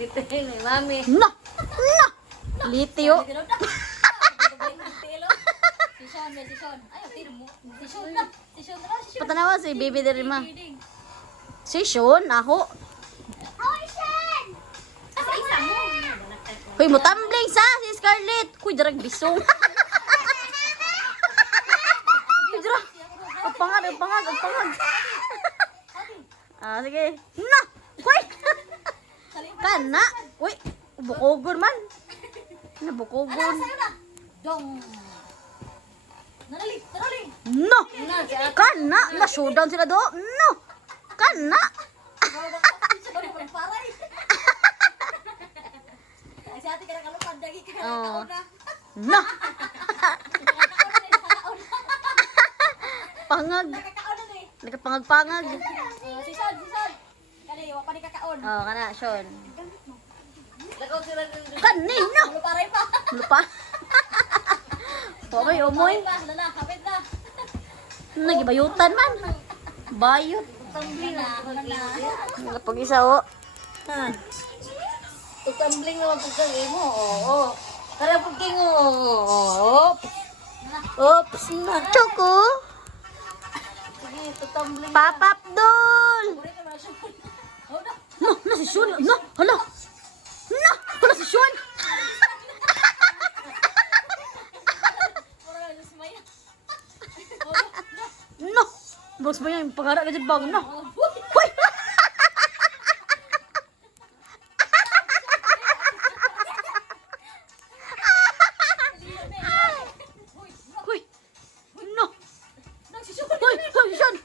Litihin ni mami. Na! Na! Litio. Si Sean. Ay, tiro mo. Si Sean na. Patanawa si Bibi diri ma. Si Sean, ako. Asa isa mo. Hoy, mo tumbling sa si Scarlett. Kuy, darag bisong. Kuy, darag. Agpangag. Ah, sige. Na! Kuy! Kana! Uy, bukogon man. Nabukogon. Sa'yo na. Dong. Narali. No! Kana! Na-showdown sila do. No! Kana! Paray. Si ate ka nakalupad dagi ka. Oh. Nakaon na. No! Nakakaon na. Pangag. Nakakaon na eh. Nagapangag-pangag. Si Sean. Kani, wala pa ni kakaon. Oh, kana, Sean. Lakaw sila ng Kanino! Luparay pa. Lupa. Okay, umoy. Kapit na. Nagibayutan man. Bayot. Tumbling na. Kapag isa, oh. tutumbling naman pagkagay mo. Oo. Kaya pagking oo. Oops na. Choco. Sige, tutumbling. Papa Abdul. Oh, no. No, na si Sean. No, hala. No, hala si Sean. Mura na sumaya. No. Bros mo yan, pagharap ka dyan bago. No. Hoy. Hoy. No. Hoy, si Sean.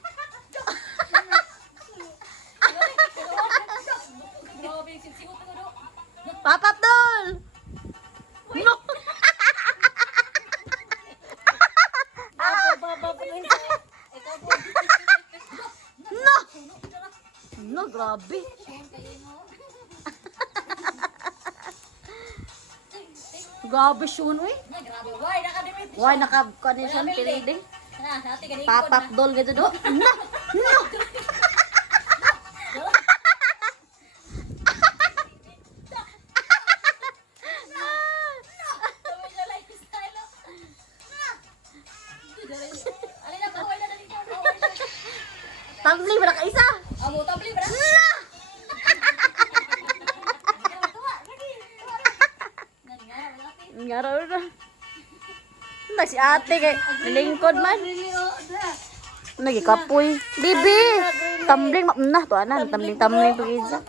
Grabe, sinsingot ko do. Papa Abdul. No. No. No, grabe. Grabe Sean, uy. Grabe, why nakadimit? Why naka-connection piriding? Na, hati ka Papa Abdul gitu do. No. No. Tumbling ba na kaisa? Amo tabli ba? Ngaro na. Na si ate kay lingkod man. Nagikapoy. Bibi. Tumbling na to anan, tumbling pagisa.